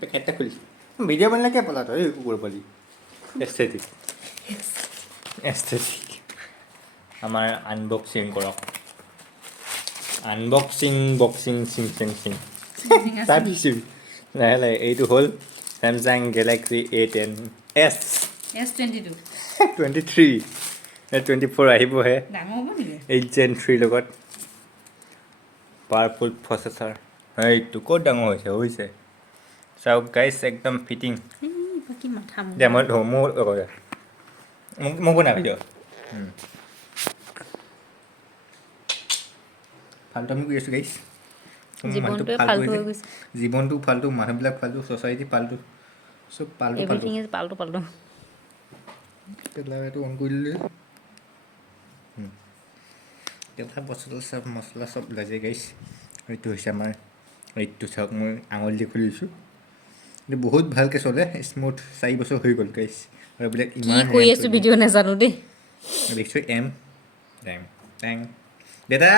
পেকেটটা খুলিছোঁ ভিডিঅ' বনালে কিয় পলা তই কুকুৰ পোৱালি এস্থেটিক এস্থেটিক আমাৰ আনবক্সিং কৰক আনবক্সিং বক্সিং চিং চিং চিং তাৰপিছত লাহে লাহে এইটো হ'ল Samsung Galaxy A10 S23 24 আহিবহে 8 Gen 3 লগত পাৱাৰফুল প্ৰচেছৰ এইটো ক'ত ডাঙৰ হৈছে চাওক গাইছ একদম ফিটিং দে মই ধৰো মোৰ মোকো নাভাবি দিয়ক ফাল্টু আমি কৰি আছোঁ গাইছ জীৱনটো ফাল্টু মানুহবিলাক ফাল্টু ছ'চাইটি ফাল্টু চব পাল্টু এইটো অন কৰি দিলে কেঁচা বস্তু চব মছলা চব ওলাই যায় গাইছ এইটো হৈছে আমাৰ এইটো চাওক মই আঙুলি দি খুলিছোঁ এইটো বহুত ভালকৈ চলে স্মুথ 4 বছৰ হৈ গ'ল গাইছ আৰু এইবিলাক ইমান কৈ আছোঁ ভিডিঅ' নাজানো দেই দেখিছোঁ টেং দেউতা